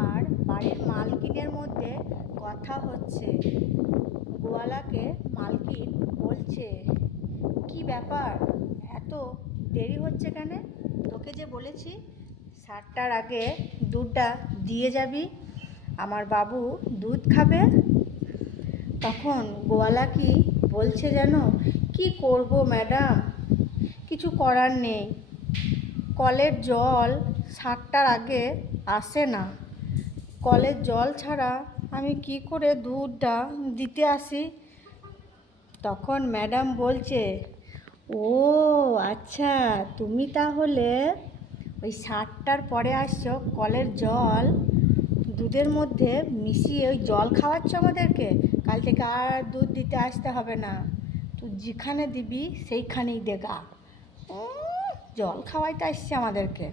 আর বাড়ির মালকিনের মধ্যে কথা হচ্ছে। গোয়ালাকে মালকিন বলছে, কি ব্যাপার, এত দেরি হচ্ছে কেন? তোকে যে বলেছি 7টার আগে দুধটা দিয়ে যাবি, আমার বাবু দুধ খাবে। তখন গোয়ালা কি বলছে যেন, কি করব ম্যাডাম, কিছু করার নেই, কলের জল 7টার আগে আসে না, কলের জল ছাড়া আমি কি করে দুধটা দিতে আসি? তখন ম্যাডাম বলছে, ও আচ্ছা, তুমি তাহলে ওই 7টার পরে আসছো, কলের জল দুধের মধ্যে মিশিয়ে ওই জল খাওয়াচ্ছ আমাদেরকে, কাল থেকে আর দুধ দিতে আসতে হবে না, তুই যেখানে দিবি সেইখানেই দেগা। জল খাওয়াইতে আসছে আমাদেরকে।